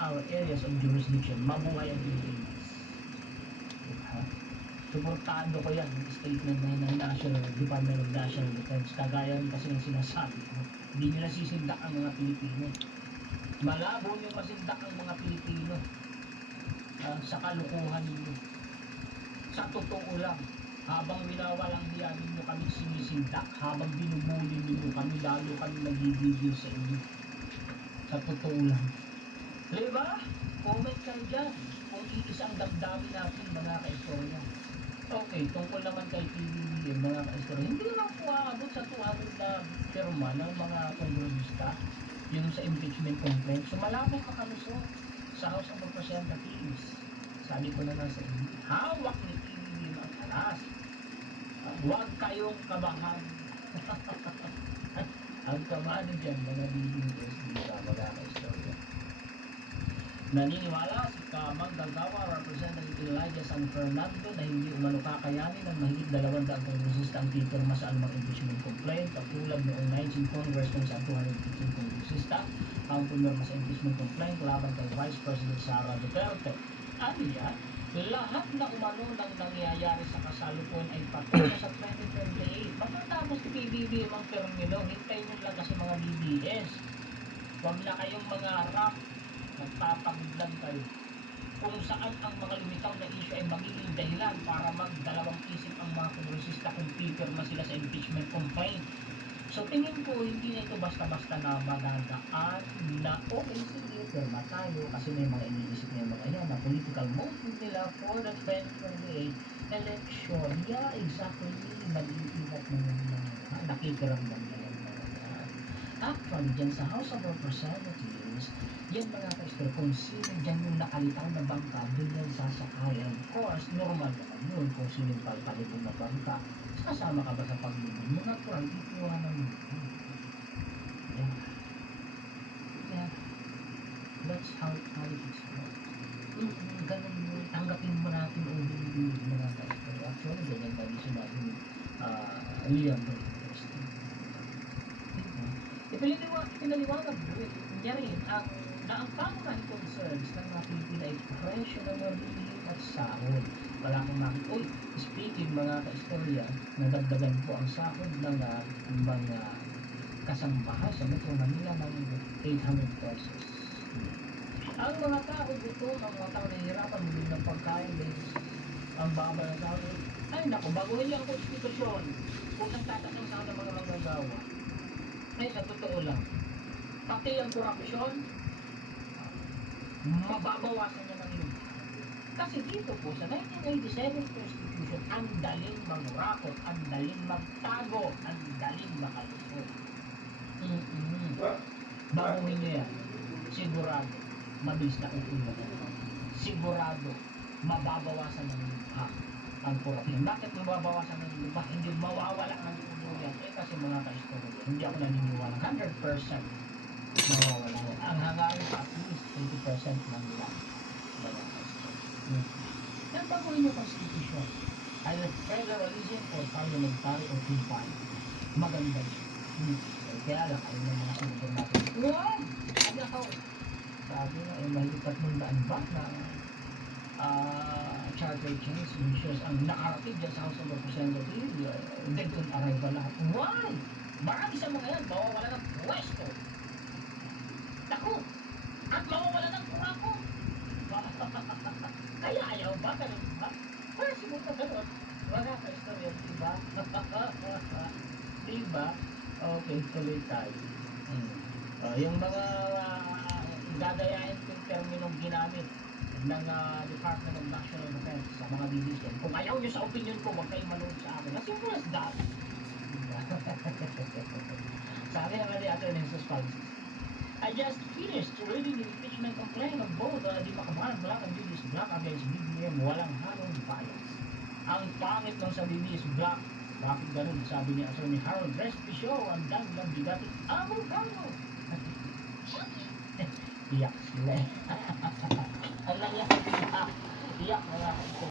our areas of jurisdiction. Mabuhay ang Pilipinas. Diba? Suportado ko yan, yung statement na yun ng National Department of National Defense. Kagaya kasi ng sinasabi ko, hindi nyo nasisindak ang mga Pilipino. Malabo nyo masindak ang mga Pilipino sa kalukuhan ninyo. Sa totoo lang, habang winawalang hiya ninyo kami sinisindak, habang binubuli ninyo kami, lalo kami nagigigil sa inyo. Sa totoo lang. Diba? Comment kayo dyan kung iisang damdamin natin mga ka-istorya. Okay, tungkol naman kay PBBM mga ka-istorya, hindi naman po aabot sa 200 na firma ng mga kongresista yung sa impeachment complaint. So malapit pa kami sa House of Representatives. Sabi ko na nga sa inyo, hawak ni PBBM ang alas. Huwag kayong kabahan. Ang kabahan dyan mga BBS dito mga ka-istorya. Naniniwala si Kamang Gagawa, Representative Elijah San Fernando na hindi umano kakayanin ng mahigit 200 kongresista ang pipirma sa anumang impeachment complaint, katulad noong 19 Congress kung saan 215 kongresista ang pumirma sa impeachment complaint laban kay Vice President Sara Duterte. Aniya, lahat na umano ng nangyayari sa kasalukuyan ay patungo sa 2028. Matapos ni PBBM ang termino, hintayin nyo lang kasi mga BBS. Huwag na kayong mga rap, nagpapagod lang kayo. Kung saan ang mga lumitaw na issue ay magiging dahilan para magdalawang isip ang mga kongresista kung pipirma sila sa impeachment complaint. So tingin ko hindi na ito basta-basta na madadaan na okay sige, pirma tayo kasi may mga iniisip na mga yan na political motive nila for the 2028 election. Yeah, exactly. Nag-iingat na mga nakikiramdam na yan. Actually, dyan sa House of Representatives, yan mga ka-istorya, kung sino dyan yung nakalitaw na bangka, doon yan sasakay. Of course, normal naman yun kung sino yung palpalitong na bangka. Kasama ka ba sa paglubog? Mga natural, itiwanan mo. Yeah. Yeah. That's how politics work. Ganun yun. Tanggapin mo natin o hindi mga ka-istorya. Actually, ganyan kami sinabi ni Liam Rodriguez. Pinaliwanag niya rin na ang pangunahing concerns ng mga Pilipino ay presyo ng mga bilihin at sahod. Wala akong makikita. Uy, speaking mga ka-istorya, nadagdagan po ang sahod ng mga kasambahay sa Metro Manila ng 800 pesos. Ang mga tao dito, ang mga tao nahihirapan muli ng pagkain, ang baba ng sahod. Ay naku, baguhin niyo ang konstitusyon kung nagtatanong sa ng mga manggagawa. Ay, sa totoo lang, pati ang korupsyon, mababawasan niya ng iyon. Kasi dito po, sa 1987 Constitution, ang daling mangrakot, ang daling magtago, ang daling makalusot. Baguhin niyo yan. Sigurado, mabilis na uunod. Sigurado, mababawasan ng lubha ang korupsyon. Bakit mababawasan ng lubha? Hindi mawawala ng yan. Kasi mga ka-istorya, hindi ako naniniwala 100% mawawala. Ang hangarin pa at least 20% lang lang. Yan baguhin yung constitution. Either federalism or parliamentary or two-party. Maganda yun. Kaya lang, ayun yung mga sinunod natin. Wow! Ano ako? Sabi na, mahigit 300 ba na charter change measures ang nakarating dyan sa House of Representatives, dead on arrival lahat. Why? Marami sa mga yan, mawawala ng pwesto. Naku! At mawawala ng kurako. Kaya ayaw ba? Ganun ba? Kaya siguro ganun. Mga ka-istorya, diba? Diba? Okay, tuloy tayo. Yung mga gagayain yung terminong ginamit ng Department of National Defense sa mga BBC. Kung ayaw nyo sa opinion ko, huwag kayong manood sa akin. As simple as that. Sabi naman ni Atty. Jesus Francis, I just finished reading the impeachment complaint of both Di Makabaran Black and Julius Black against BBM. Walang halong bias. Ang pangit ng sa BBS Black. Bakit ganun? Sabi ni Atty. Harold Respicio, ang dang bigati. Avocado! Iyak sila. Ang nangyari, iyak na